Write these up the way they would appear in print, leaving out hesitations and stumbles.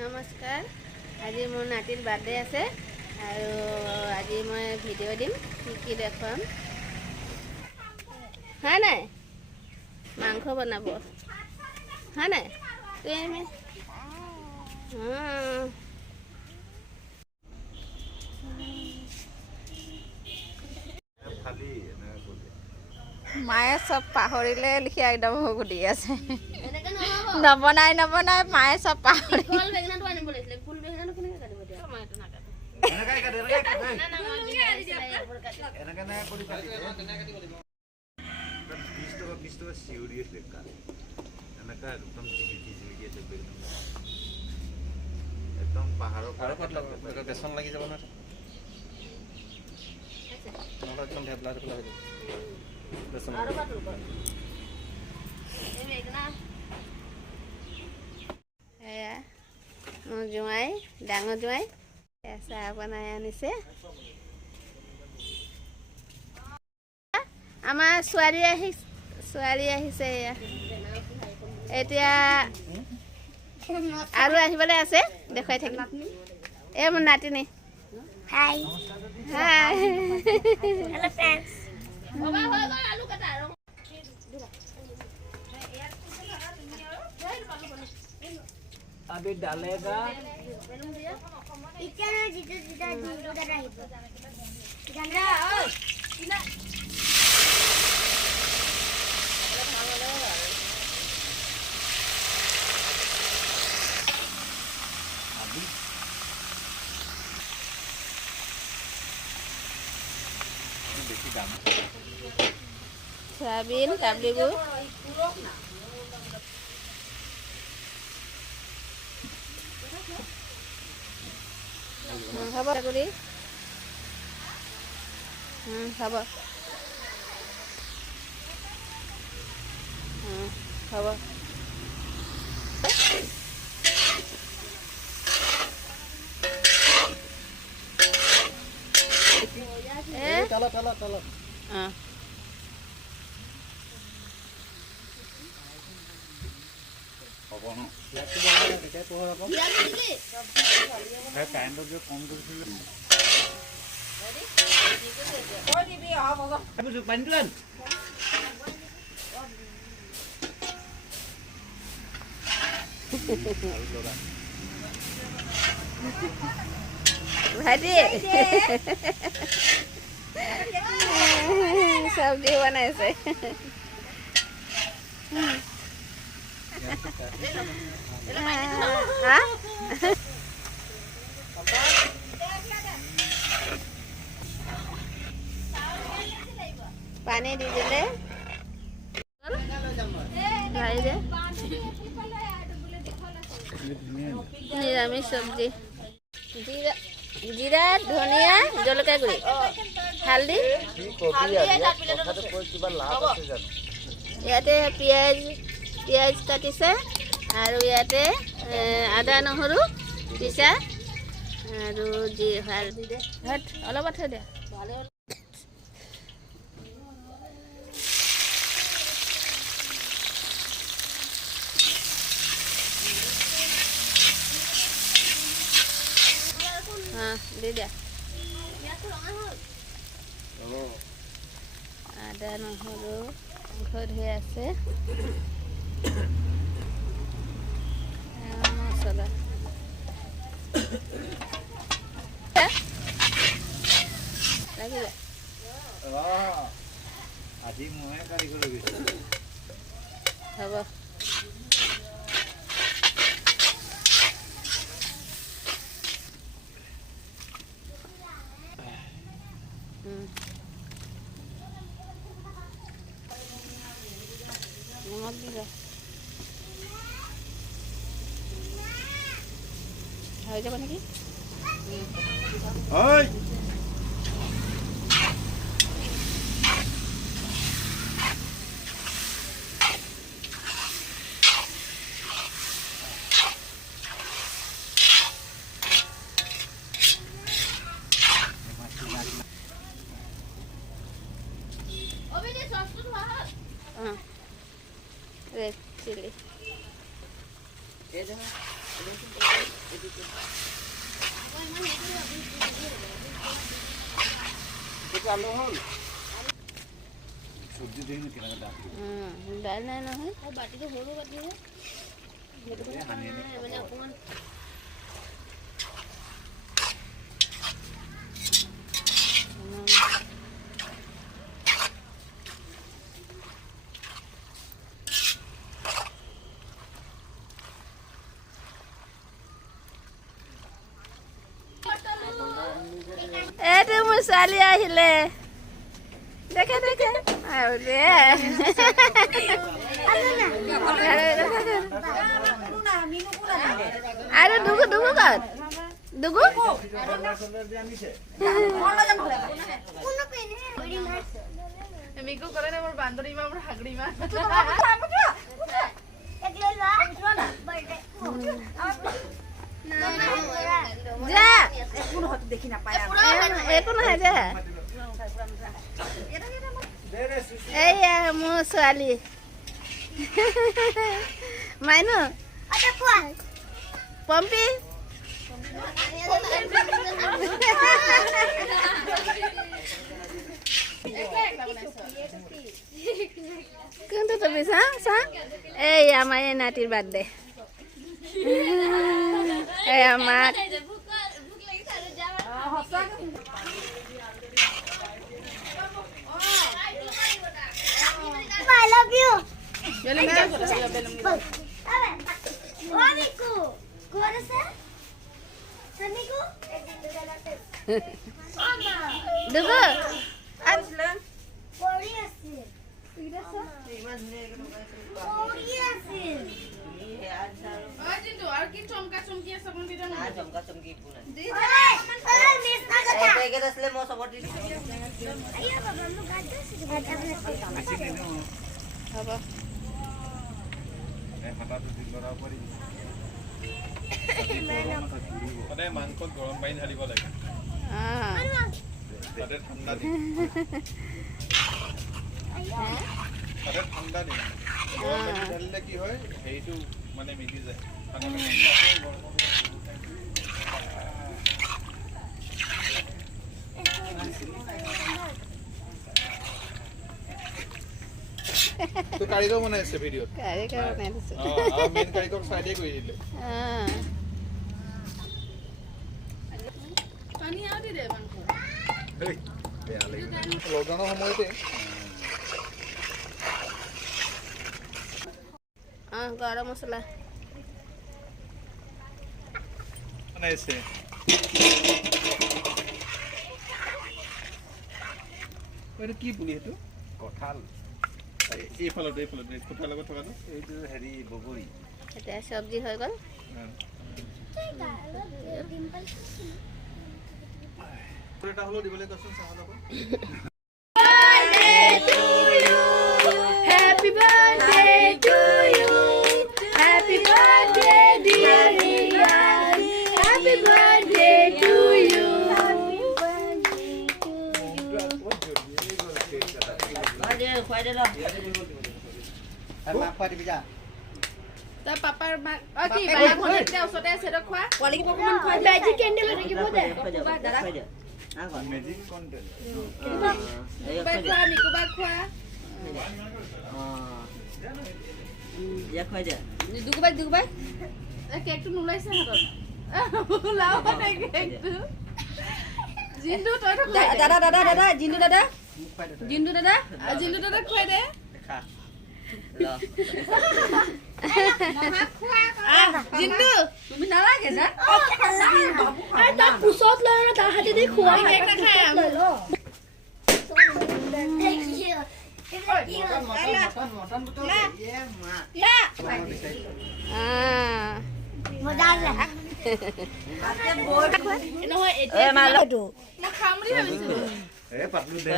নমস্কাৰ। আজি মোৰ নাতিৰ বাৰ্থডে আছে আৰু আজি মই ভিডিঅ' দিম কি দেখুৱাম। হয় নাই মাংস বনাব হয় নাই তুমি মায়ে চব পাহৰিলে লিখি একদম সুধি আছে নবনাই মায়ে চব পাহৰি বেচন লাগি যাব নহয় একদম ভেবলা ভেবলা হৈ যাব বেচন এয়া মোৰ জোঁৱাই ডাঙৰ জোঁৱাই চাহ বনাই আনিছে। আমাৰ ছোৱালী আহিছে এয়া এতিয়া আৰু আহিবলৈ আছে দেখুৱাই থাকিম। এই মোৰ নাতিনী হাই হাই হেল্ল' ফ্ৰেণ্ডছ। अभी डालेगा सोयाबीन काबलीबु খাব কৰি খাব খাব तल भाजी सब्जी बनाइছে পানী দি দিলে নিৰামিষ চব্জি জিৰা ধনিয়া জলকীয়া গুড়ি হালধি ইয়াতে পিঁয়াজ কাটিছে আৰু ইয়াতে আদা নহৰু পিছা আৰু হালধি দে অলপ থৈ দিয়া দি দিয়া আদা নহৰু মাংস ধুই আছে মছলা আজি মই কাৰিকৰ হ'ব নিমখ দিবা হৈ যাব নেকি red chili. আলু হ'ল চব্জি দেখিলে কেনেকৈ দাম দাইল নাই নহয় বাটিটো সৰু বাটিহে মানে অকণমান এইটো মোৰ ছোৱালী আহিলে দেখে দেখে আৰু দে আৰু দুগু দুগু কত দুগু মিকু কৰে না মোৰ বান্দৰী মা মোৰ হাগৰি মা যা একো নহয় যা এইয়া মোৰ ছোৱালী মাইনু পম্পি কোনটো তুমি চা চা এই আমাৰ এই নাতিৰ বাৰ্থডে এই আমাক I love you. দুগু সদায় মাংসত গৰম পানী ঢালিব লাগে তাতে ঠাণ্ডা দিন গৰম পানী ঢালিলে কি হয় হেৰিটো মানে মিলি যায় তো কাৰিকৰ বনাইছে ভিডিঅ'ত কাৰিকৰ বনাই দিছে মেইন কাৰিকক চাইডে কৰি দিলে পানী আৰু দি দে মাংস লকডাউনৰ সময়তে গৰম মছলা বনাইছে এইটো কি পুলি সেইটো কঁঠাল এইফালতে কঁঠাল লগত থকাটো এইটো হেৰি বগৰী এতিয়া চব্জি হৈ গ'ল এটা হলো দিবলৈ কৈছোন চাহ লগত Happy birthday to you. Happy birthday, dear Rian. Happy birthday to you. তাৰ পাপাৰ মাক কি বালা ভণ্টি ওচৰতে আছে ৰ খোৱা পোৱালিক অকমান খোৱা Magic candle থাকিব দে। মেজিক কণ্টেল খোৱা মিকুবা খোৱা দুগুবাই কেকটো নোলাইছে হাতত ওলাও মানে কেকটো জিন্দু তই দাদা জিন্দু দাদা খুৱাই দে জিন্দু তুমি নালাগে যা তাৰ পুছত লৈ তাৰ হাতে দি খোৱা কেক নাখায় Thank you. নহয় এতিয়া মই খাম বুলি ভাবিছিলো পাতলু দে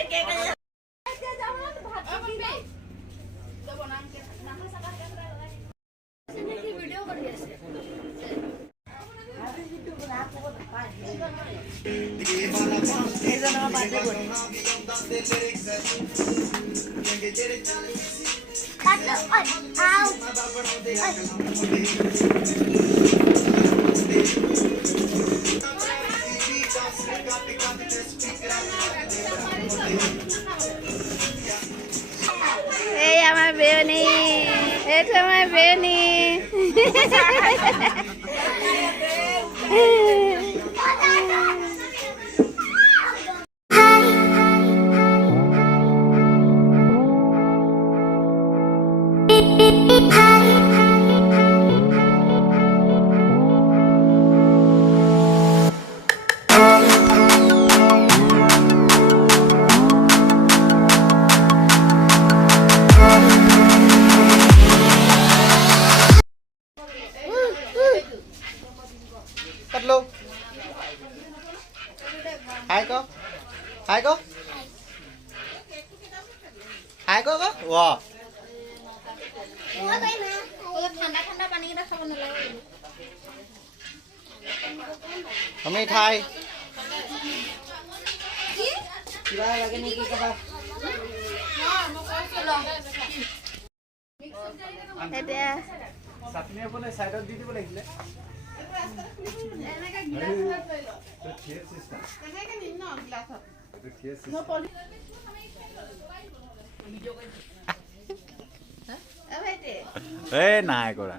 কেক এইজনৰ বাৰ্থডে গ'ল এই আমার বেউনি এটা আমার বেউনি cắt luôn hai có wow ঠাণ্ডা ঠাণ্ডা পানীকেইটা খাব নালাগে আমি ঠাই কিবা লাগে নেকি ক'বা এতিয়া চাটনি আপুনি সাইডত দি দিব লাগিলে এই নাই কৰা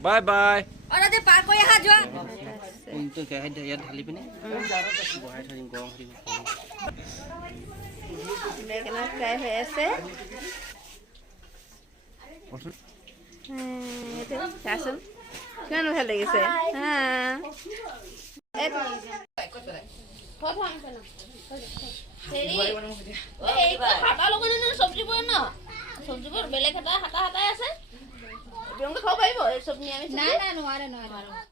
বাই বাই পাৰ কৰি আহা যোৱা ইয়াত ঢালি পিনে বহাই থৈ দিম গৰম হৈ বেঙেনা ফ্ৰাই হৈ আছে এইটো চাচোন কিমান ভাল লাগিছে চব্জিবোৰ ন চব্জিবোৰ বেলেগ এটা হাতা হাতাই আছে খাব পাৰিব চব্জি আমি নাই নাই নোৱাৰে নোৱাৰে